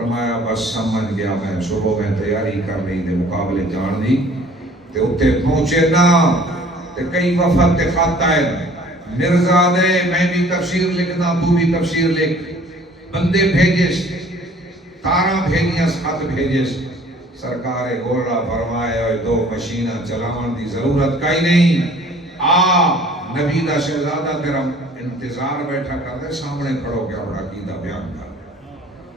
فرمایا بس سمجھ گیا میں صبح میں تیاری کر رہی تھے مقابلے جان دی تے اتنے پہنچے نا تے کئی وفد تے خط آئے مرزا دے میں بھی تفسیر لکھنا تو بھی تفسیر لکھ بندے بھیجس تارا بھیجیس خط بھیجس سرکار گولڑا فرمایا دو مشینہ چلاون دی ضرورت کئی نہیں آ نبی دا شہزادہ تیرا انتظار بیٹھا کر دے سامنے کھڑو کے اپنا عقیدہ بیان کر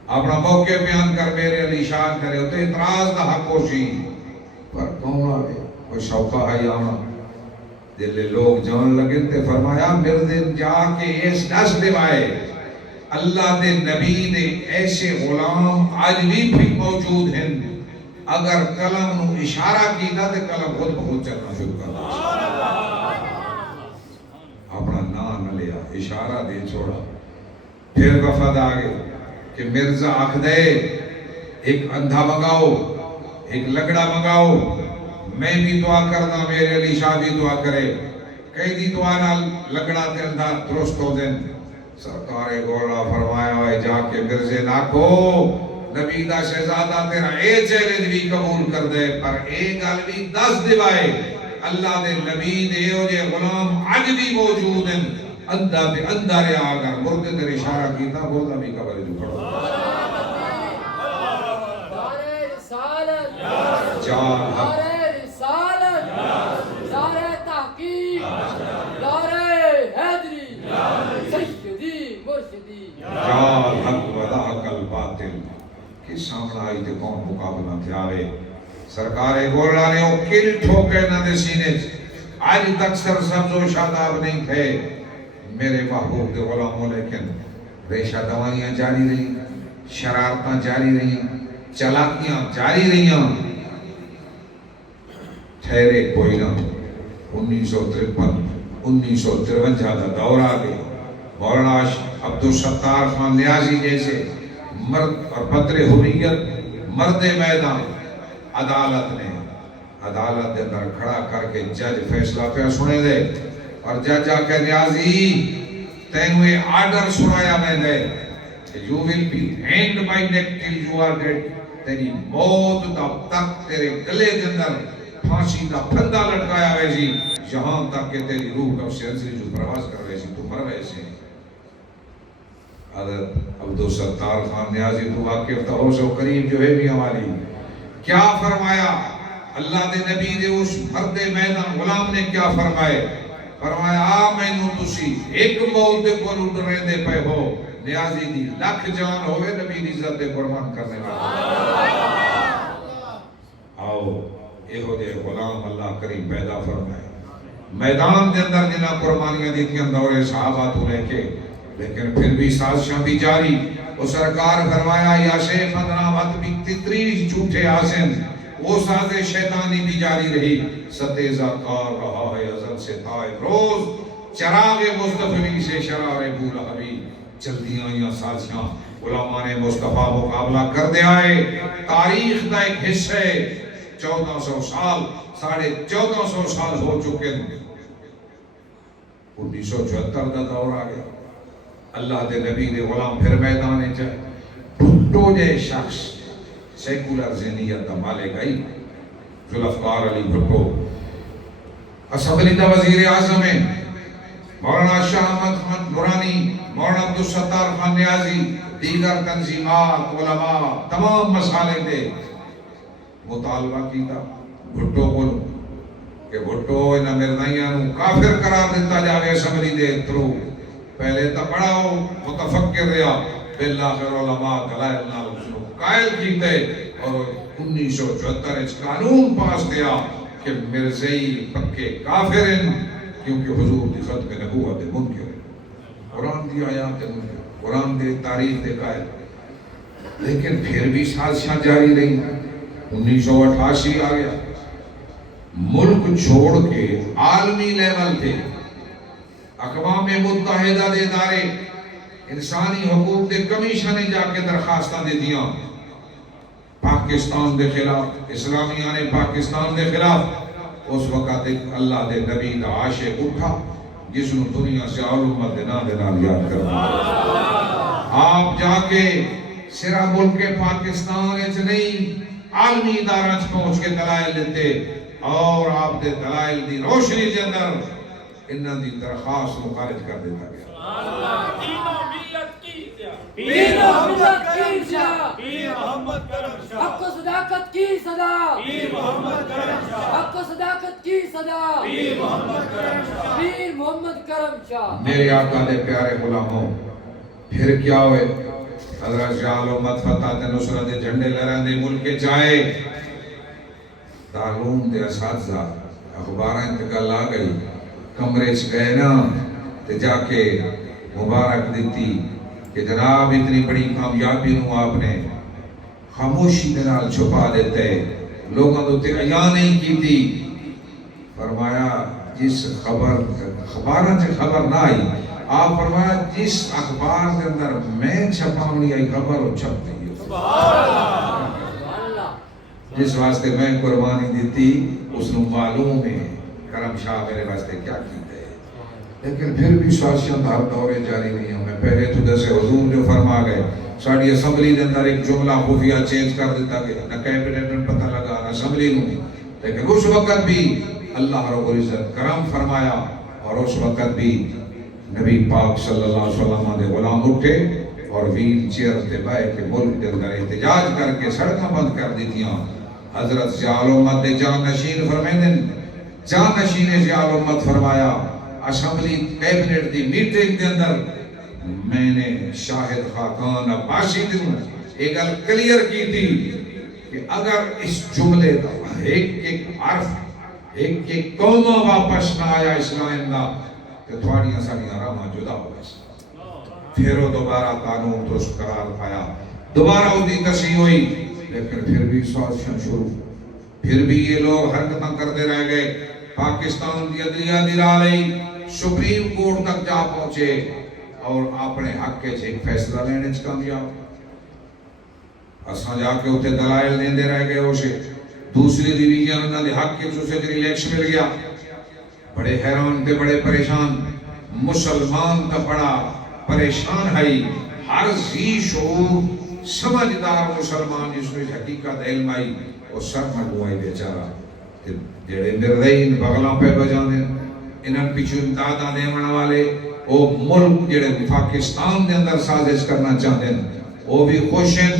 اپنا موقع بیان کر میرے علی شان کرے ہوتے اعتراض دا حق ہوشی پر کون آگے کوئی شوقہ ہے آنا جلے لوگ جان لگے تے فرمایا میرے دن جا کے اس دس دیوائے اللہ دے نبی دے ایسے غلام آج بھی موجود ہیں اگر قلم نو اشارہ کیتا تے قلم خود بہت چلنا شروع کر اپنا نام نہ لیا اشارہ دے چھوڑا پھر وفد آگے کہ مرزا آکھ دے ایک اندھا منگاؤ ایک لگڑا منگاؤ میں بھی دعا کرنا میرے علی شاہ بھی دعا کرے کئی دی دعا نہ لگڑا تے اندھا درست ہو دیں سرکار گولڑا فرمایا ہوئے جا کے مرزے ناکھو نبی دا شہزادہ تیرا اے چیلنج بھی قبول کر دے پر اے گل بھی دس دیوائے اللہ دے نبی دے ہو جے غلام آج بھی موجود ہیں اندھا تے اندھا رے آگر مردے تیرے اشارہ کیتا بولتا بھی قبر جو کھڑو جان حق جال حق وضاق الباطل کہ سامنا آئی تے کون مقابلہ تھے آوے سرکار گولڑا نے وہ کل ٹھوکے نہ دے سینے آج تک سر سبز و شاداب نہیں تھے میرے محبوب دے غلاموں لیکن ریشہ دوائیاں جاری رہی شرارتاں جاری رہی چلاکیاں جاری رہی ٹھہرے کوئی نہ 1953 دا دور آگے مولانا عبدالستار خان نیازی جیسے مرد اور بدر حریت مرد میدان عدالت دے اندر کھڑا کر کے جج فیصلہ پہ سنے دے اور جج آ کے نیازی تینوے آرڈر سنایا میں دے you will be hanged by neck till you are dead تیری موت دا تک تیرے گلے کے اندر پھانسی دا پھندا لٹکایا ویسی جہاں تک کہ تیری روح کا سینسری جو پرواز کر ویسی تو مر ویسے حضرت عبدالستار خان نیازی تو واقف تھا ہو سو قریب جو ہے بھی ہماری کیا فرمایا اللہ دے نبی دے اس مرد میدان غلام نے کیا فرمایا میں نو تسی ایک موت دے کو لوٹ رہے دے پہ ہو نیازی دی لکھ جان ہوئے نبی دی عزت دے قربان کرنے والا آؤ ایہو دے غلام اللہ کریم پیدا فرمائے میدان دے اندر جنہ قربانیاں دیتیاں دور صحابہ تو لے کے لیکن پھر بھی سازشاں بھی جاری وہ سرکار فرمایا یا شیخ ادناوت بھی تتریش جھوٹے آسن وہ ساز شیطانی بھی جاری رہی ستیزہ کار رہا ہے ازل سے تائب روز چراغ مصطفی سے شرار بولا حبی چلدیاں یا سازشاں علماء نے مصطفیٰ مقابلہ کر دے آئے تاریخ دا ایک حصہ 1400 سال 1450 سال ہو چکے 1974 دا دور آ گیا اللہ دے نبی دے غلام پھر میدانے چاہے بھٹو جے شخص سیکولر ذہنیت دا مالک آئی ذوالفقار علی بھٹو اسمبلی دا وزیر اعظم ہے مولانا شاہ احمد خان نورانی مولانا عبدالستار خان نیازی دیگر تنظیمات علماء تمام مسالے دے مطالبہ کیتا بھٹو بولو کہ بھٹو انہا مرنائیاں نو کافر قرار دیتا جاوے اسمبلی دے ترو پہلے تا پڑھاؤ متفکر رہا بالآخر علماء دلائل نال اسنو قائل کیتے اور 1974 اچ قانون پاس دیا کہ مرزئی پکے کافر ہیں کیونکہ حضور دی ختم نبوت منکر قرآن دی آیات منکر قرآن دے تاریخ دے قائل لیکن پھر بھی سازشاں جاری رہی 1988 آ گیا ملک چھوڑ کے عالمی لیول تھے اقوام متحدہ دے ادارے انسانی حقوق دے کمیشن نے جا کے درخواستہ دے دیا پاکستان دے خلاف اسلامیہ نے پاکستان دے خلاف اس وقت ایک اللہ دے نبی دا عاشق اٹھا جس نے دنیا سے اور امت دے نام یاد کرنا آپ جا کے صرف ملک پاکستان اچ نہیں عالمی ادارہ پہنچ کے دلائل دیتے اور آپ دے دلائل دی روشنی کے اندر انہاں دی درخواست کو خارج کر دیتا گیا. پیر محمد کی شاہ، پیر محمد کرم شاہ، حق و صداقت کی صدا، پیر محمد کرم شاہ، حق و صداقت کی صدا، پیر محمد کرم شاہ، پیر محمد کرم شاہ. میرے آقا دے پیارے غلاموں، پھر کیا ہوئے؟ حضرت شاہ الامت فتح تے نصرت دے جھنڈے لہران دے ملک کے جائے. تعلیم دے اساتذہ اخباراں انتقال آ گئی، کمرے چ گئے نا تے جا کے مبارک دیتی کہ جناب اتنی بڑی کامیابی نو آپ نے خاموشی دے نال چھپا دیتے، لوگوں تو تے عیاں نہیں کیتی. فرمایا جس اخباراں چ خبر نہ آئی، آپ فرمایا جس اخبار کے اندر میں چھپاونی آئی خبر وہ چھپ گئی. جس واسطے میں قربانی دیتی اس نو معلوم ہے کرم شاہ میرے واسطے کیا کیتے ہیں. لیکن پھر بھی سازشاں ہر دورے جاری نہیں ہیں. میں پہلے تو جیسے حضور جو فرما گئے ساری اسمبلی کے اندر ایک جملہ خفیہ چینج کر دیتا گیا، نہ کیبنٹ میں پتہ لگا نہ اسمبلی میں. لیکن اس وقت بھی اللہ رب العزت کرم فرمایا اور اس وقت بھی نبی پاک صلی اللہ علیہ وسلم دے غلام اٹھے اور ویل چیئر تے بیٹھ کے ملک کے اندر احتجاج کر کے سڑکاں بند کر دیتیاں. حضرت ضیاء الامت دے جان نشین فرمائیں، جان نشین ضیاء الامت فرمایا اسمبلی کیبنٹ دی میٹنگ کے اندر میں نے شاہد خاقان عباسی دوں ایک گل کلیئر کی تھی کہ اگر اس جملے کا ایک ایک حرف ایک ایک کوما واپس نہ آیا اسلام دا کہ تھوڑیاں ساڑیاں راما جدا ہو گئے. پھر وہ دوبارہ قانون درست قرار پایا، دوبارہ اس کی تصحیح ہوئی. لیکن پھر بھی سازشاں شروع، پھر بھی یہ لوگ حرکتاں کرتے رہ گئے. پاکستان دی عدلیہ دی راہ لئی سپریم کورٹ تک جا پہنچے اور اپنے حق کے ایک فیصلہ لینے چ کامیاب. اساں جا کے اتنے دلائل دیندے رہ گئے. اسے دوسری ڈویژن انہاں دے حق کے اسے الیکشن مل گیا. بڑے حیران تے بڑے پریشان، مسلمان تا بڑا پریشان ہے. ہر ذی شعور سمجھدار مسلمان جس میں حقیقت علم آئی وہ سر مڈوائی بیچارہ جڑے مردین بغلاں پہ بجانے انہاں پیچھو امداداں دیون والے وہ ملک جڑے پاکستان دے اندر سازش کرنا چاہتے ہیں وہ بھی خوش ہیں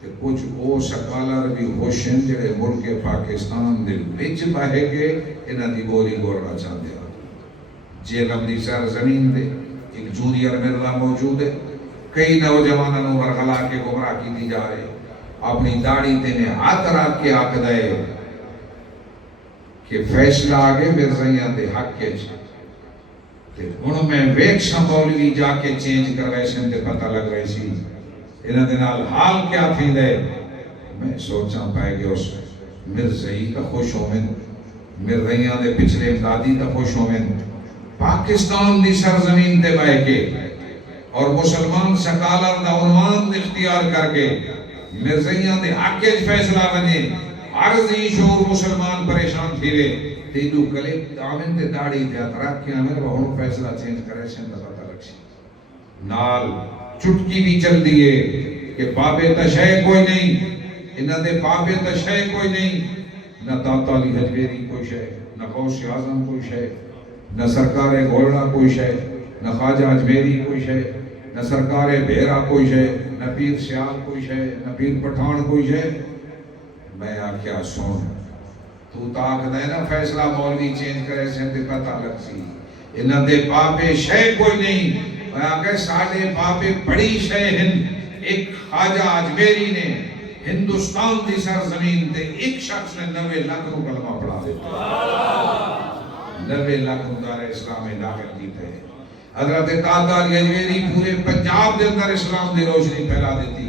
کہ کچھ وہ سکالر بھی خوش ہیں جڑے ملک پاکستان دے وچ بہے کے انہاں دی بولی گورنا چاہتے ہیں. جیلم دی سرزمین دے ایک جونیئر مرزا موجود ہے. کئی نوجوانوں نے ورغلا کے گمراہ کی دی جا رہے اپنی داڑھی تے نے ہاتھ رکھ کے آکھ دے کہ فیصلہ آگے مرزائیاں دے حق کے تے ہن میں ویکھشاں مولوی جا کے چینج کروائے سن تے پتہ لگ رہی سی انہاں دے نال حال کیا تھیندے. میں سوچاں پائے گیا اس مرزائی کا خوش ہومن، مرزائیاں دے پچھلے امدادی کا خوش ہومن، پاکستان دی سرزمین تے بہ کے اور مسلمان سکالر دا عنوان اختیار کر کے مرزائیاں دے حق کے فیصلہ بنے. ہر ذی شعور مسلمان پریشان پھرے تینو کلب دامن تے داڑھی تے اتراک کے ہمیں وہ فیصلہ چینج کرے سن دا پتہ لگ سی. نال چٹکی بھی چل دیئے کہ بابے تشے کوئی نہیں، انہاں دے بابے تشے کوئی نہیں، نہ داتا علی حجویری کوئی شے، نہ غوث اعظم کوئی شے، نہ سرکار گولڑا کوئی شے، نہ خواجہ اجمیری کوئی شے، نہ سرکار بھیرا کوئی شے، نہ پیر سیال کوئی شے، نہ پیر پٹھان کوئی شے. میں آکھیا سن تو تاک دے نا فیصلہ مولوی چینج کرے سے تے پتہ لگ سی انہاں دے بابے شے کوئی نہیں. میں آکھے ساڑھے بابے بڑی شے ہیں. ایک خواجہ اجمیری نے ہندوستان دی سرزمین تے ایک شخص نے 90 لاکھ رو کلمہ پڑھا دیتا، 90 لاکھ دار اسلام میں داخل کیتے ہیں. حضرت داتا علی حجویری پورے پنجاب دے اندر اسلام دی روشنی پھیلا دیتی.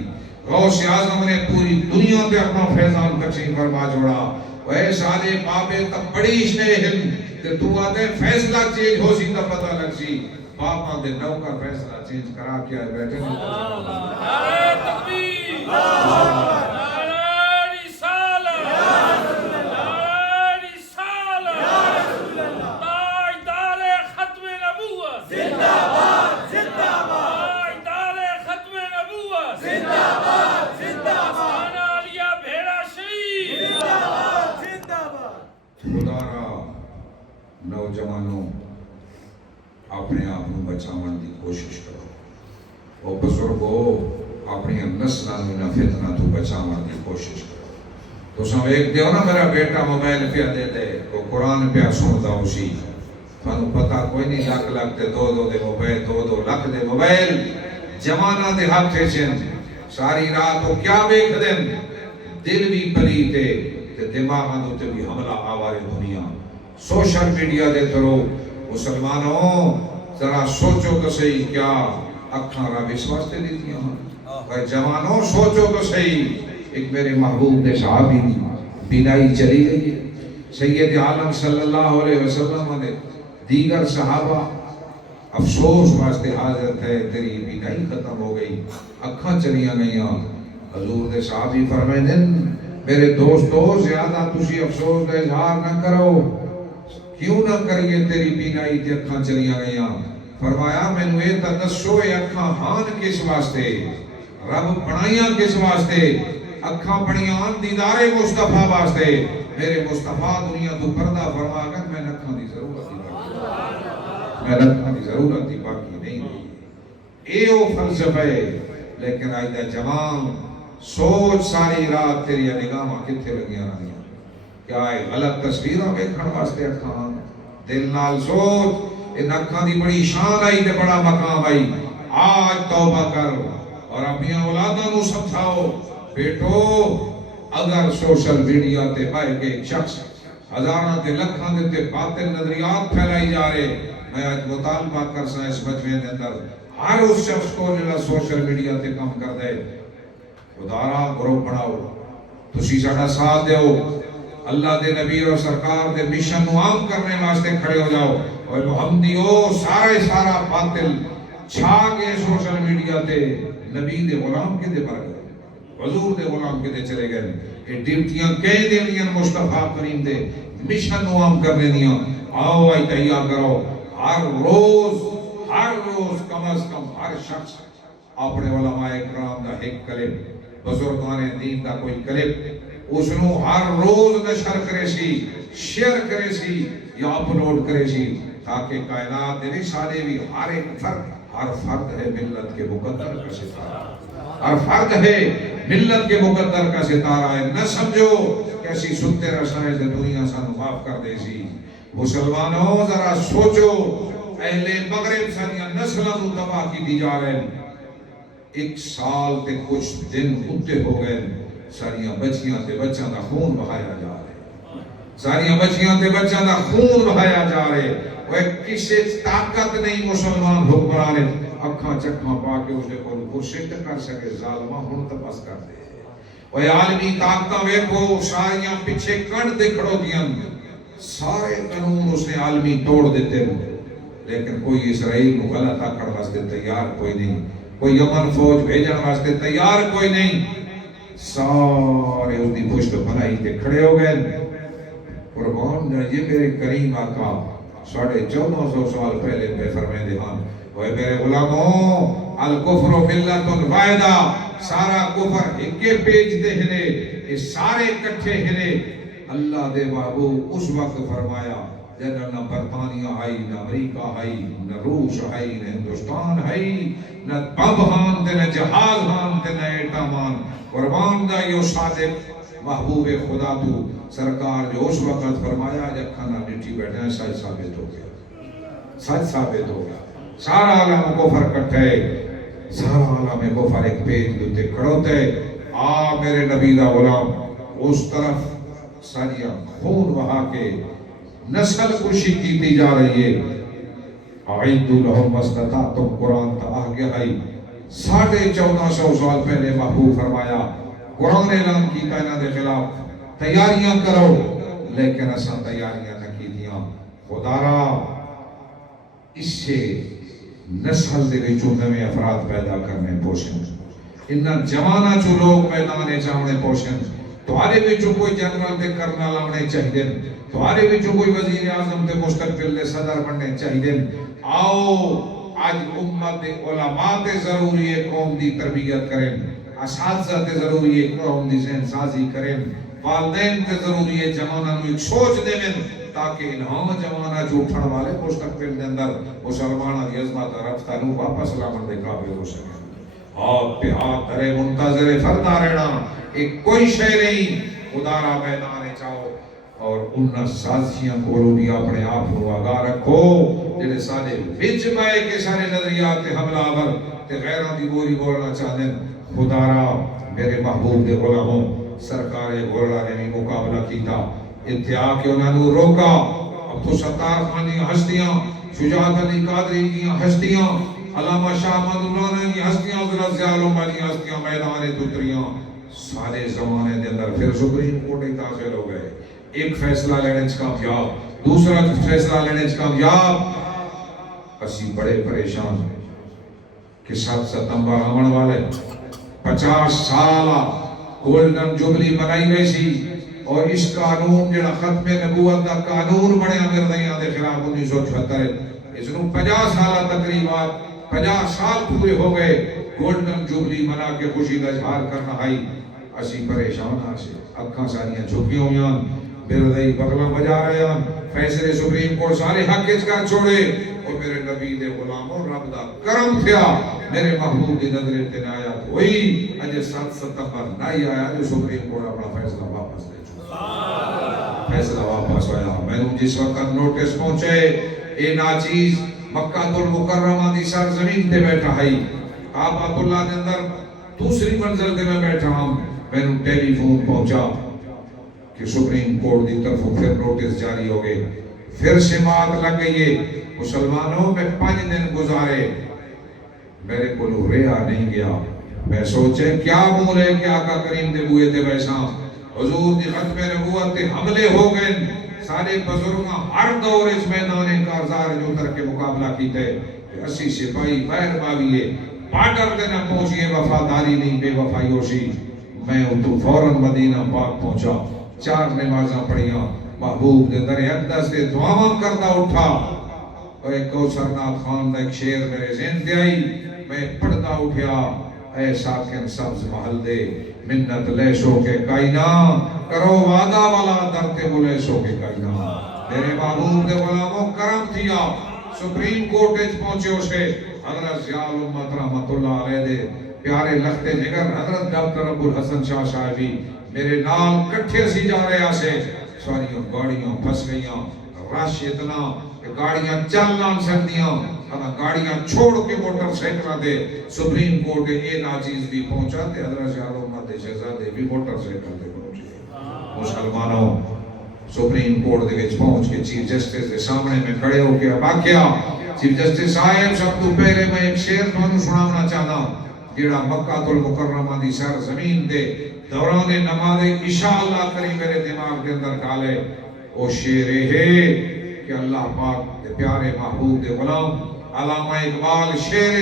غوث اعظم نے پوری دنیا تے اپنا فیضان تقسیم فرما چھوڑا. وہ سارے بابے تب بڑی شے ہیں تے تو آتے فیصلہ چینج ہو سی تب پتہ لگ سی. باپاں دے نو کا فیصلہ چینج کرا کیا ہے بیٹھے نعرہ تکبیر، نعرہ رسالت، نعرہ رسالت، تاجدار ختم نبوت زندہ باد، زندہ باد، تاجدار ختم نوجوانوں اپنے آپ کو بچاؤن کی کوشش کرو، اور بزرگوں اپنی نسلوں میں فتنہ تو بچاؤن کی کوشش کرو۔ تو سب ایک دیو نا میرا بیٹا موبائل پہ دے دے تو قرآن پہ سنتا اسی، تھانو پتہ کوئی نہیں لاکھ دے دو دے موبائل، دو لاکھ دے موبائل جمانہ دے ہاتھ چین ساری رات وہ کیا بیک دیں، دل بھی پلیتے تے دماغ تے بھی حملہ آوارے دنیا سوشل میڈیا دے تھرو۔ مسلمانوں ذرا سوچو تو صحیح، کیا اکھاں را وشواس تے دیتیاں ہیں؟ جوانوں سوچو تو صحیح، ایک میرے محبوب دے صحابی بینائی چلی گئی ہے، سید عالم صلی اللہ علیہ وسلم نے دیگر صحابہ افسوس واسطے حاضر تھے، تیری بینائی ختم ہو گئی، اکھاں چلیاں گئیاں۔ حضور دے صحابی فرمائے دن میرے دوستو زیادہ تسی افسوس کا اظہار نہ کرو، کیوں نہ کریے تیری بینائی تے اکھاں چلیاں گئیاں؟ فرمایا میں نے یہ تنسو اکھاں ہان کس واسطے، رب بنائیاں کس واسطے؟ اکھاں بنیاں دیدار مصطفیٰ واسطے۔ میرے مصطفیٰ دنیا تو پردہ فرما کر میں اکھاں دی ضرورت میں اکھاں دی ضرورت باقی نہیں رہی۔ اے او فلسفہ ہے، لیکن آج دا جوان سوچ ساری رات تیری نگاہاں کتھے لگیاں رہیاں؟ کیا ہے غلط تصویروں ویکھن واسطے اکھاں؟ دل نال سوچ، ان اکھاں دی بڑی شان آئی تے بڑا مقام آئی۔ آج توبہ کر اور اپنی اولاداں نو سمجھاؤ، بیٹو اگر سوشل میڈیا تے بائے کے شخص ہزاراں تے لکھاں تے باطل نظریات پھیلائی جا رہے، میں آج مطالبہ کر سا اس مجمع دے اندر ہر اس شخص کو جڑا سوشل میڈیا تے کام کر دے خدارا گروپ بناؤ، تسی ساڈا ساتھ دیو، اللہ دے نبی اور سرکار دے مشن نو عام کرنے واسطے کھڑے ہو جاؤ۔ اور محمدیو سارا باطل چھا گئے سوشل میڈیا تے، نبی دے غلام کے دے پر گئے، حضور دے غلام کے دے چلے گئے، یہ ڈیوٹیاں کئی دینیاں مصطفیٰ کریم دے مشن نو عام کرنے دیاں۔ آؤ آئی تیار کرو، ہر روز کم از کم ہر شخص اپنے علماء اکرام دا ایک کلپ، بزرگان دین دا کوئی کلپ اس نو ہر روز نشر کرے سی، شیئر کرے سی یا اپلوڈ کرے سی، تاکہ کائنات دے رسالے بھی ہر فرد ہے ملت کے مقدر کا ستارہ، ہر فرد ہے ملت کے مقدر کا ستارہ ہے۔ نہ سمجھو کیسی ستے رسائے سے دنیا سانو معاف کر دے سی۔ مسلمانوں ذرا سوچو، اہل مغرب سانیاں نسلوں کو تباہ کی دی جا رہے ہیں، 1 سال تے کچھ دن ہوتے ہو گئے، ساریاں بچیاں تے بچیاں دا خون بہایا جا رہے، ساریاں بچیاں تے بچیاں دا خون بہایا جا رہے، وہ کسی طاقت نہیں مسلمان حکمرانے اکھاں چکھاں پا کے اسے کو پرشت کر سکے، ظالمہ ہن تپس کر دے۔ وہ عالمی طاقتاں ویکھو ساریاں پیچھے کڑ دے کھڑو دیاں، سارے قانون اس نے عالمی توڑ دیتے، لیکن کوئی اسرائیل کو غلط آکڑ واسطے تیار کوئی نہیں، کوئی یمن فوج بھیجن واسطے تیار کوئی نہیں، سارے اس دی پشت بنائی تے کھڑے ہو گئے۔ قربان جائیے میرے کریم آقا 1450 سال پہلے پہ فرمائے دے ہاں، وہ میرے غلاموں الکفر ملت واحدہ، سارا کفر ایک پیج دے ہنے، یہ سارے کٹھے ہنے۔ اللہ دے محبوب اس وقت فرمایا جب نہ برطانیہ آئی، نہ امریکہ آئی، نہ روس آئی، نہ ہندوستان آئی، نہ بم ہان تے نہ جہاز ہان تے نہ ایٹم ہان۔ قربان دا یو صادق محبوب خدا تو سرکار جو اس وقت فرمایا جب کھانا ڈٹی بیٹھے ہیں، سچ ثابت ہو گیا، سچ ثابت ہو گیا۔ سارا عالم کفر کٹھے، سارا عالم کفر ایک پیج دوتے کھڑوتے، آ میرے نبی دا غلام اس طرف ساریاں خون بہا کے نسل کشی کی جا رہی ہے۔ اعیدوا لهم ما استطعتم، قرآن تا آگے آئی 1450 سال پہلے محبوب فرمایا، قرآن اعلان کی کائنات کے خلاف تیاریاں کرو، لیکن اساں تیاریاں نہ کی دیاں۔ خدارا اس سے نسل دے وچوں نویں افراد پیدا کرنے پوشن، انہاں جواناں چوں لوگ میدانے چاہنے پوشن، تمہارے وچوں کوئی جنرل تے کرنل آنے چاہیے، تمہارے وچوں کوئی وزیر اعظم تے مستقبل دے صدر بننے چاہیے۔ آؤ آج امت علماء تے ضروری ہے قوم دی تربیت کریں، اساتذہ تے ضروری ہے قوم دی ذہن سازی کریں، والدین تے ضروری ہے جواناں نوں ایک سوچ دے تاکہ انہاں جمانہ جھوٹھن والے مستقبل دے اندر مسلمانہ دی عظمت رفتہ نو واپس لامن دے قابل ہو سکے. ہاتھ پہ ہاتھ دھرے منتظر فردا رہنا ایک کوئی شے نہیں. خدا را میدان چاہو اور انہاں سازیاں کولو بھی اپنے آپ کو آگاہ رکھو جڑے سارے وچ بائے کے سارے نظریات تے حملہ آور تے غیروں دی بولی بولنا چاہتے ہیں. خدا را میرے محبوب دے غلاموں سرکار گولڑا نے بھی مقابلہ کیتا. اتیا کہ انہوں نے روکا. عبد الستار خان کی ہستیاں، شجاعت علی قادری کی ہستیاں، علامہ شاہ احمد اللہ کی ہستیاں، حضرت ضیاء الرحمن کی ہستیاں میدان دوتریاں سارے زمانے دے اندر پھر سپریم کورٹ ہی داخل ہو گئے. ایک فیصلہ لینے چ کامیاب، دوسرا فیصلہ لینے چ کامیاب. اسی بڑے پریشان کہ 7 ستمبر آمن والے 50 سالہ گولڈن جوبلی منائی گئی سی اور اس قانون جڑا ختم نبوت دا قانون بنیا مردیاں دے خلاف 1974 اس نو 50 سالہ تقریبات 50 سال پورے ہو گئے گولڈن جوبلی منا کے خوشی دا اظہار کرنا ہے. اسی پریشان آسے اکھاں ساریاں جھکی ہویاں بردئی بغلہ بجا رہے ہیں. فیصلے سپریم کورٹ سارے حق اچ کر چھوڑے اور میرے نبی دے غلاموں رب دا کرم تھیا میرے محبوب دی نظر تے آیات ہوئی. اج 7 ستمبر نہیں آیا جو سپریم کورٹ اپنا فیصلہ واپس لے چکا. فیصلہ واپس آیا. میں جس وقت نوٹس پہنچے اے ناچیز مکہ المکرمہ دی سرزمین تے بیٹھا ہے کعبۃ اللہ دے اندر دوسری منزل تے میں بیٹھا ہوں. میں نے ٹیلی فون پہنچا کہ سپریم کورٹ دی طرف پھر نوٹس جاری ہو گئے. پھر سماعت لگ گئی ہے. مسلمانوں میں 5 دن گزارے میرے کو رہا نہیں گیا. میں سوچے کیا منہ لے کے آقا کریم دے بوئے تے بیساں حضور دی ختم نبوت تے حملے ہو گئے. سارے بزرگاں ہر دور اس میدان کارزار جو اتر کے مقابلہ کیتے. اسی سپاہی بیر باویے بارڈر تے نہ پہنچیے وفاداری نہیں بے وفائی ہو سی. میں تو فوراً مدینہ پاک پہنچا 4 نمازاں پڑھیاں محبوب دے در اقدس دے دعاواں کرتا اٹھا. اور ایک کوثر ناتھ خان دا ایک شعر میرے ذہن تے آئی. میں پڑھتا اٹھیا اے ساکن سبز محل دے منت لے سو کے کائنا کرو وعدہ والا درتے بولے سو کے کائنا. میرے محبوب دے غلاموں کرم تھیا. سپریم کورٹ اچ پہنچے اسے حضرت ضیاء الامت رحمت اللہ علیہ دے پیارے لختے جگر حضرت ڈاکٹر ابو الحسن شاہ صاحبی میرے نال کٹھے سی جا رہے آسے. سواریاں گاڑیاں پھس گئیاں. رش اتنا کہ گاڑیاں چل نہ سکتیاں. گاڑیاں چھوڑ کے موٹر سائیکل دے سپریم کورٹ اے ناچیز بھی پہنچا تے حضرت ضیاء الرحمن شہزادے بھی موٹر سائیکل دے پہنچے. مسلمانوں سپریم کورٹ دے وچ پہنچ کے چیف جسٹس دے سامنے میں کھڑے ہو کے واقعہ چیف جسٹس صاحب سب تو پہلے میں ایک شعر تانوں سناونا چاہتا ہوں جیڑا مکہ المکرمہ دی سر زمین دے دوران نماز عشاء اللہ کریم میرے دماغ کے اندر ڈالے. وہ شعر ہے کہ اللہ پاک دے پیارے محبوب دے غلام علامہ اقبال شعر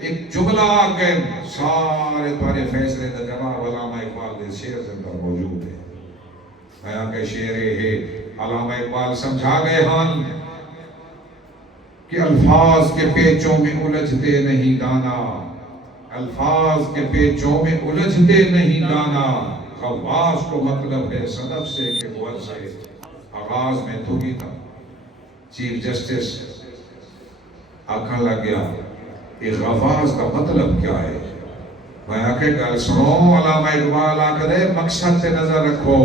ایک جملہ آگئے سارے تمہارے فیصلے دا جواب علامہ اقبال دے شعر سے اندر موجود ہے. میں آگے شعر ہے علامہ اقبال سمجھا گئے ہاں کہ الفاظ کے پیچوں میں الجھتے نہیں دانا. الفاظ کے پیچوں میں الجھتے نہیں دانا. خواص کو مطلب ہے صدف سے کہ بول سے آغاز میں تو ہی تھا. چیف جسٹس آنکھاں لگ گیا یہ غواز کا مطلب کیا ہے. میں آکے گل سنو علامہ اقبال آکھ دے مقصد تے نظر رکھو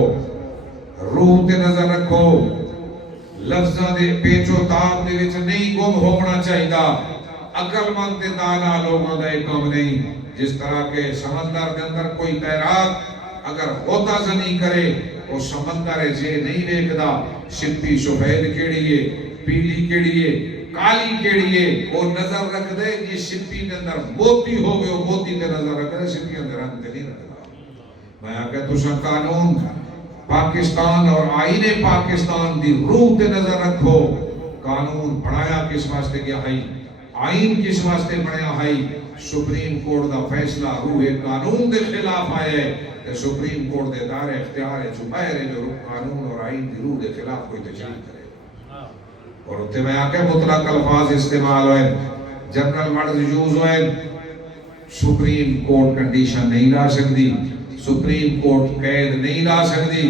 روح تے نظر رکھو لفظاں دے پیچو تاب دے وچ نہیں گم ہونا چاہیدا. عقل مند تے دانا لوگوں دا ایک کام نہیں. جس طرح کے سمندر کے اندر کوئی تیراک اگر غوطہ زنی کرے وہ سمندر جے نہیں دیکھدا شپی سفید کیڑی ہے پیلی کیڑی ہے کالی کیڑی ہے وہ نظر رکھ دے یہ شپی کے اندر موتی ہو گئے وہ موتی تے نظر رکھ دے شپی اندر رنگ تے نہیں رکھدا. میں آکے تساں قانون پاکستان اور آئین پاکستان دی روح تے نظر رکھو. قانون بنایا کس واسطے گیا ہے آئین کس واسطے بنایا ہے. سپریم کورٹ دا فیصلہ روح قانون دے خلاف آئے تے سپریم کورٹ دے دار اختیار ہے چھپائے جو قانون اور آئین دی روح دے خلاف کوئی تشریح کرے. اور اتنے میں آکے مطلق الفاظ استعمال ہوئے جنرل ورڈز یوز ہوئے. سپریم کورٹ کنڈیشن نہیں لا سکتی. سپریم کورٹ قید نہیں لا سکتی.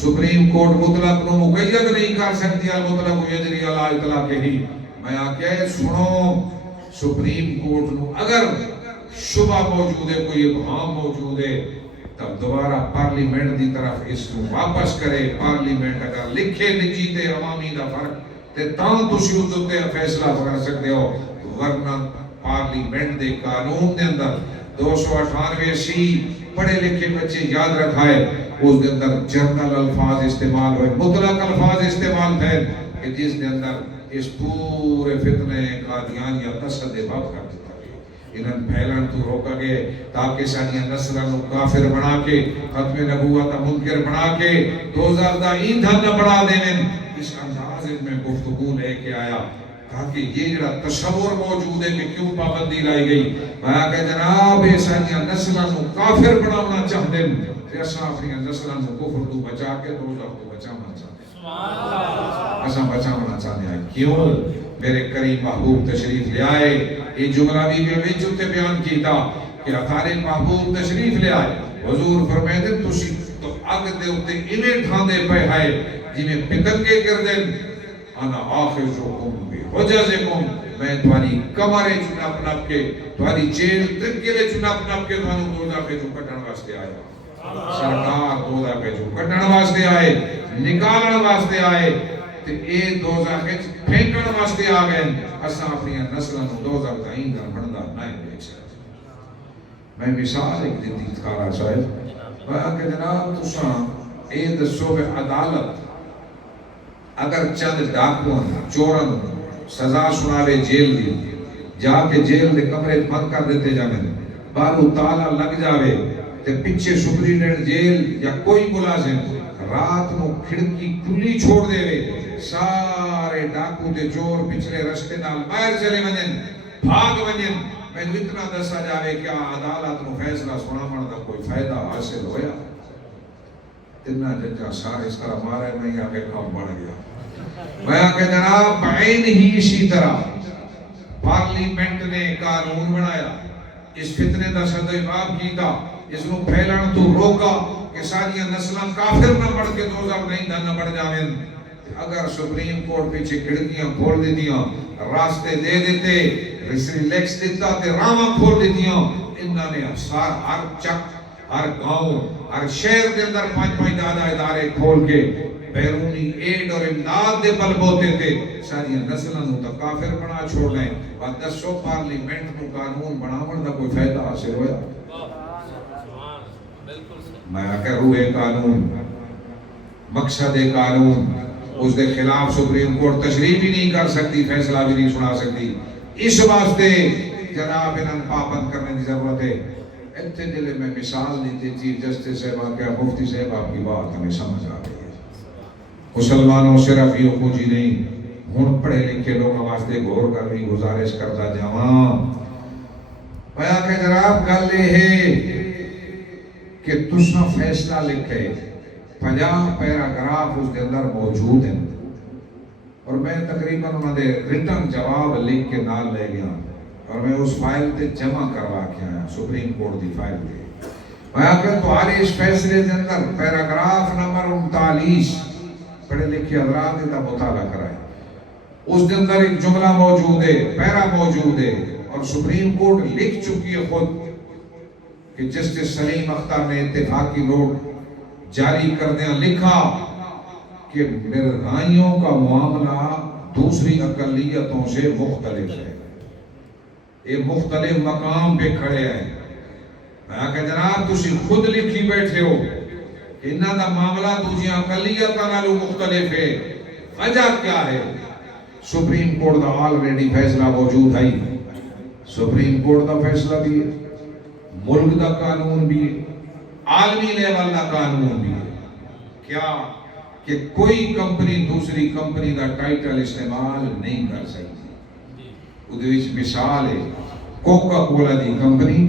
سپریم کورٹ مطلق نو مقید نہیں کر سکتی، المطلق یجری علی اطلاق ہی. میں آکے سنو سپریم کورٹ نو اگر شبہ موجود ہے، کوئی ابہام موجود ہے، تب دوبارہ پارلیمنٹ دی طرف اس کو واپس کرے. پارلیمنٹ اگر لکھے نجیتے عوامی دا فرق تے تاں تسی اس تے فیصلہ کر سکتے ہو، ورنہ پارلیمنٹ دے قانون دے اندر 298 سی پڑھے لکھے بچے یاد رکھائے، اس دے اندر جنرل الفاظ استعمال ہوئے، مطلق الفاظ استعمال تھے کہ جس دے اندر اس پورے فتنے قادیانیہ تصدیب کر دیتا ہے. انہاں پھیلن تو روکا گئے تاکہ سانیہ نسلہ نو کافر بنا کے، ختم نبوت منکر بنا کے، دوزخ دا ایندھن نہ بڑھا دینے. اس انداز میں گفتگو لے کے آیا تاکہ یہ جڑا تصور موجود ہے کہ کیوں پابندی لائی گئی. میں کہ جناب سانیہ نسلہ نو کافر بناونا چاہتے ہیں، ایسا اپنی نسلہ نو کفر تو بچا کے دوزخ تو بچانا چاہتے ہیں. ایسا بچانا چاہتے ہیں. کیوں؟ میرے کریم محبوب تشریف لے آئے. یہ جملہ بھی میں چوتے بیان کیتا کہ ہمارے محبوب تشریف لے آئے. حضور فرمائے دے تسی تو اگ دے اتے ایویں ٹھاندے پے آئے جی میں پتنگے کر دیں. انا آخذکم بحجزکم، میں تمہاری کمرے چنپ نپ کے، تمہاری جیل تنگلے چنپ نپ کے تمہاروں دوزخ جو کٹن واسطے آئے. سرکار دوزخ جو کٹن واسطے آئے، نکالن واسطے آئے، تے اے دوزخ پھینکن واسطے آ گئے. اساں اپنی نسلوں نو دوزخ دا ایندھن بندا نہیں دیکھ سکتے. میں مثال ایک دیتی کھارا صاحب، میں کہ جناب تساں اے دسو میں عدالت اگر چند ڈاکوان چورن سزا سناوے جیل دی، جا کے جیل دے کمرے بند کر دیتے جاویں، باہروں تالا لگ جاوے تے پیچھے سپرینٹینڈنٹ جیل یا کوئی ملازم رات نو کھڑکی کھلی چھوڑ دے وے، سارے ڈاکو تے چور پچھلے رستے نال باہر چلے ونجن، بھاگ ونجن. میں اتنا دسا جاوے کیا عدالت نو فیصلہ سناون دا کوئی فائدہ حاصل ہویا؟ اتنا ججا سارے اس طرح مارے میں یا کہ کام بڑھ گیا. میں کہ جناب بعین ہی اسی طرح پارلیمنٹ نے قانون بنایا، اس فتنے دا سدباب کیتا، اس نو پھیلن تو روکا کہ ساری نسلاں کافر نہ بڑھ کے دوزخ نہیں نہ بڑھ جاویں. اگر سپریم کورٹ پیچھے کھڑکیاں کھول دیتیاں، راستے دے دیتے، ریلیکس دیتا تے راواں کھول دیتیاں، انہاں نے ہر چک، ہر گاؤں، ہر شہر کے اندر 5-5 ادارے کھول کے بیرونی ایڈ اور امداد دے بل بوتے تھے. ساری نسلوں نو تو کافر بنا چھوڑ لیں. بات دسو پارلیمنٹ نو قانون بناون دا کوئی فائدہ حاصل ہویا؟ میں کہ روح قانون، مقصد قانون، اس دے خلاف سپریم کورٹ تشریح بھی نہیں کر سکتی، فیصلہ بھی نہیں سنا سکتی. اس واسطے جناب انہاں پابند کرنے کی ضرورت ہے. اتنے دلے میں مثال نہیں تھی چیف جسٹس صاحب کیا مفتی صاحب آپ کی بات ہمیں سمجھ آ رہی ہے. مسلمانوں صرف یہ خوشی نہیں، ہن پڑھے لکھے لوگوں واسطے غور کرنی گزارش کرتا جاواں. میں کہ جناب گل یہ ہے کہ تساں فیصلہ لکھے 50 پیراگراف اس کے اندر موجود ہیں، اور میں تقریباً انہوں نے ریٹن جواب لکھ کے نال لے گیا اور میں اس فائل تے جمع کروا کے آیا سپریم کورٹ دی فائل تے. میں کہ تمہارے اس فیصلے کے اندر پیراگراف نمبر 39 پڑھے لکھے حضرات کا مطالعہ کرائے، اس کے اندر ایک جملہ موجود ہے، پیرا موجود ہے، اور سپریم کورٹ لکھ چکی ہے خود کہ جسٹس سلیم اختر نے اتفاقی نوٹ جاری کردیاں لکھا کہ مرغائیوں کا معاملہ دوسری اقلیتوں سے مختلف ہے. یہ مختلف مقام پہ کھڑے ہیں. میں کہ جناب تسی خود لکھی بیٹھے ہو کہ انہاں دا معاملہ دوسری اقلیتاں نالوں مختلف ہے. وجہ کیا ہے؟ سپریم کورٹ دا آلریڈی فیصلہ موجود ہے. سپریم کورٹ دا فیصلہ بھی ہے، ملک دا قانون بھی ہے، عالمی لیول دا قانون بھی ہے. کیا کہ کوئی کمپنی دوسری کمپنی دا ٹائٹل استعمال نہیں کر سکتی. اودے وچ مثال ہے کوکا کولا دی کمپنی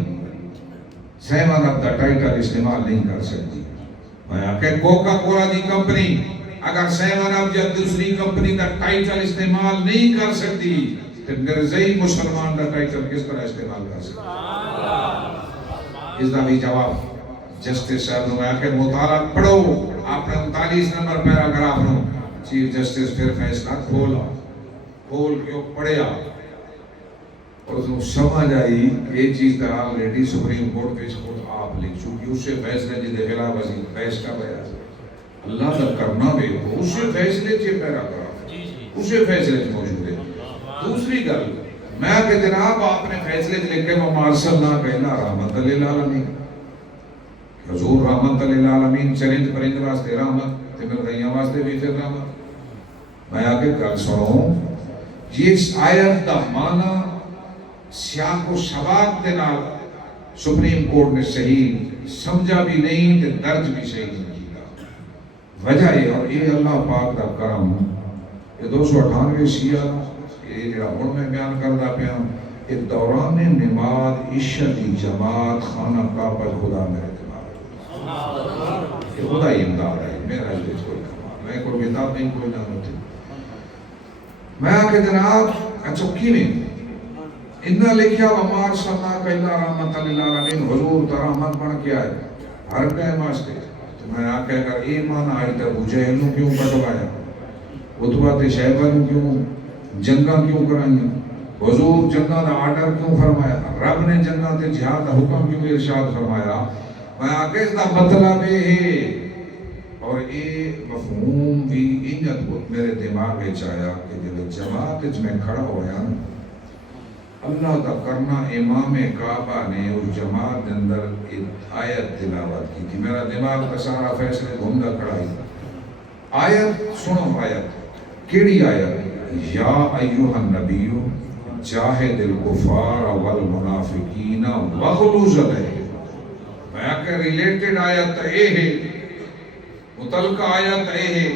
7 اپ دا ٹائٹل استعمال نہیں کر سکتی. میں کہ کوکا کولا دی کمپنی اگر 7 اپ یا دوسری کمپنی دا ٹائٹل استعمال نہیں کر سکتی تو مرزائی مسلمان دا ٹائٹل کس طرح استعمال کر سکتی؟ اس دا بھی جواب جسٹس صاحب نے کہ مطالعہ پڑھو، آپ نے 39 نمبر پیراگراف نو چیف جسٹس پھر فیصلہ کھول کے پڑھیا اور اس نے سمجھ آئی کہ یہ چیز کا آلریڈی سپریم کورٹ پیش خود آپ لکھ چکی اسے فیصلے جی دے خلاف ازی پیش کا بیا اللہ کا کرنا بھی ہو اسے فیصلے چی پیراگراف اسے فیصلے چی موجود ہے. دوسری گل میں کہ جناب آپ نے فیصلے چی لکھے ممارسل نہ کہنا رحمت للعالمین حضور رحمت للعالمین چرند پرند واسطے رحمت تمہیں غیاں واسطے بھی پھر رحمت. میں آگے گل سنوں جس آیت دا معنی سیاق و سباق دے نال سپریم کورٹ نے صحیح سمجھا بھی نہیں تے درج بھی صحیح نہیں کیتا. وجہ یہ اور یہ اللہ پاک دا کرم یہ 298 شیعہ یہ جڑا ہن میں بیان کردا پیا ایک دوران نماز عشاء دی جماعت خانہ کعبہ خدا میرے دماغ یہ خدا ہی امداد ہے میرا اس کوئی میں کوئی کتاب نہیں کوئی نہ ہوتی. میں آکے جناب اچھا کی نہیں انہا لکھیا ومار صلی اللہ کا اللہ رحمت للعالمین حضور ترحمت بن کے آئے ہر ٹائم واسطے. تو میں آکے اگر ایمان آئی تو ابو جہل نو کیوں کٹوایا اتبا تے شہبہ نو کیوں جنگاں کیوں کرائیں حضور جنگاں دا آرڈر کیوں فرمایا رب نے جنگاں تے جہاد دا حکم کیوں ارشاد فرمایا. میں آکے اس دا مطلب ہے اور یہ مفہوم بھی انجت میرے دماغ میں چاہیا کہ جب جماعت میں کھڑا ہویا اللہ کا کرنا امام کعبہ نے اس جماعت اندر آیت تلاوت کی تھی. میرا دماغ کا سارا فیصلے گھومدا کھڑا ہی آیت سنو آیت کیڑی آیت یا ایھا النبی جاہد الکفار والمنافقین واغلظ علیہم. میں کہ ریلیٹڈ آیت اے ہے متعلقہ آیت اے ہے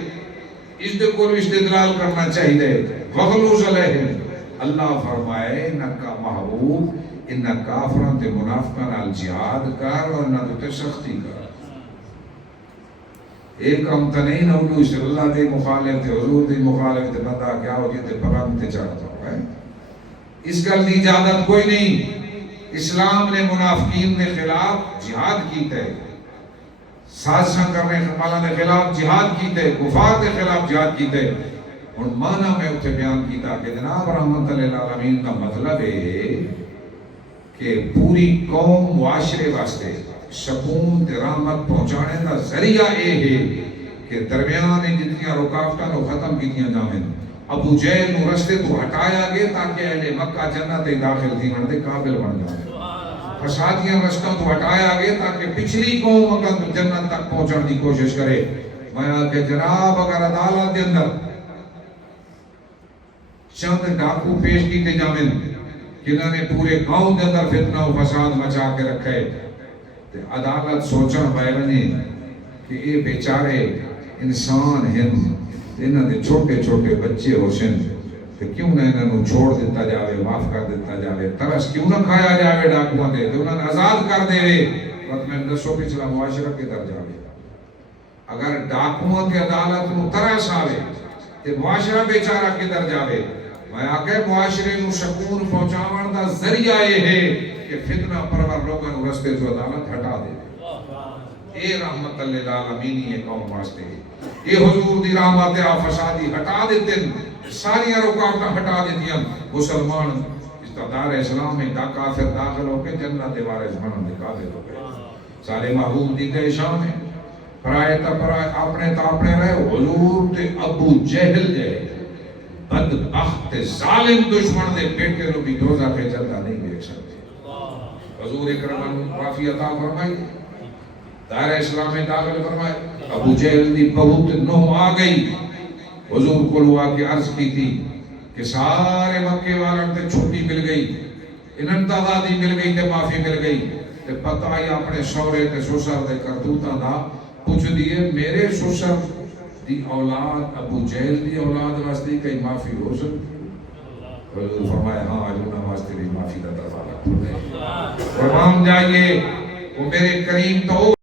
اس دے کو استدلال کرنا چاہیے. واغلظ علیہم اللہ فرمائے انکا محبوب ان کافران تے منافقان الجہاد کر اور نہ تے سختی کر. ایک کم تا نہیں نولو اس اللہ دے مخالف تے حضور دے مخالف تے بندہ کیا ہو جیتے پرام تے چڑھتا ہے. اس گل دی اجازت کوئی نہیں. اسلام نے منافقین کے خلاف جہاد کیتا ہے سازشاں کرنے والا کے خلاف جہاد کیتا ہے کفار کے خلاف جہاد کیتا ہے. اور معنی میں اتھے بیان کیتا کہ جناب رحمت للعالمین کا مطلب ہے کہ پوری قوم معاشرے واسطے سکون تے رحمت پہنچانے کا ذریعہ یہ ہے کہ درمیان جتنی رکاوٹاں کو ختم کیتیاں جاویں. ابو جہل نو رستے تو ہٹایا گیا تاکہ اہل مکہ جنت داخل تھی بن دے قابل بن جائے. فسادیاں رستوں تو ہٹایا گیا تاکہ پچھلی قوم اگر جنت تک پہنچنے کی کوشش کرے. میں کہ جناب اگر عدالت کے اندر چند ڈاکو پیش کیتے جاویں جنہوں نے پورے گاؤں کے اندر فتنہ و فساد مچا کے رکھے تے عدالت سوچن پائے بنے کہ یہ بیچارے انسان ہیں انہوں نے چھوٹے چھوٹے بچے ہوشن کہ کیوں نہ انہوں چھوڑ دیتا جاوے معاف کر دیتا جاوے ترس کیوں نہ کھایا جاوے ڈاکوان دے تو انہوں نے آزاد کر دے وقت میں دسو پچھلا معاشرہ کے در جاوے. اگر ڈاکوان دے عدالت نو ترس آوے تے معاشرہ بیچارہ کے در جاوے. میں آگے معاشرے نو سکون پہنچاون دا ذریعہ یہ ہے کہ فتنہ پرور لوگوں نو رستے تو عدالت ہٹا دے. اے رحمت للعالمین یہ قوم واسطے یہ حضور دی رحمت فسادی ہٹا دیتے ساری رکاوٹاں ہٹا دیتی مسلمان استدار اسلام میں دا کافر داخل ہو کے جنت دے وارث بنن دے قابل ہو گئے. سارے محبوب دی تے شان ہے پرائے تا پرائے اپنے تا اپنے رہے. حضور تے ابو جہل دے بدبخت ظالم دشمن دے بیٹے نو بھی دوزخ کے جلدہ نہیں دیکھ سکتے. حضور اکرم کافی عطا فرمائی دائرہ اسلام میں داخل فرمائے. ابو جہل دی بہت نو آ گئی. حضور کو لوا کے عرض کی تھی کہ سارے مکے والوں تے چھٹی مل گئی انہاں تعدادی مل گئی تے معافی مل گئی تے پتہ ہی اپنے شورے تے سسر دے کرتوتاں دا پوچھ دیے میرے سسر دی اولاد ابو جہل دی اولاد واسطے کئی معافی ہو سکتی. حضور فرمایا ہاں اجونا واسطے بھی معافی دا دروازہ کھل گیا. اور ہم جائیے وہ میرے کریم تو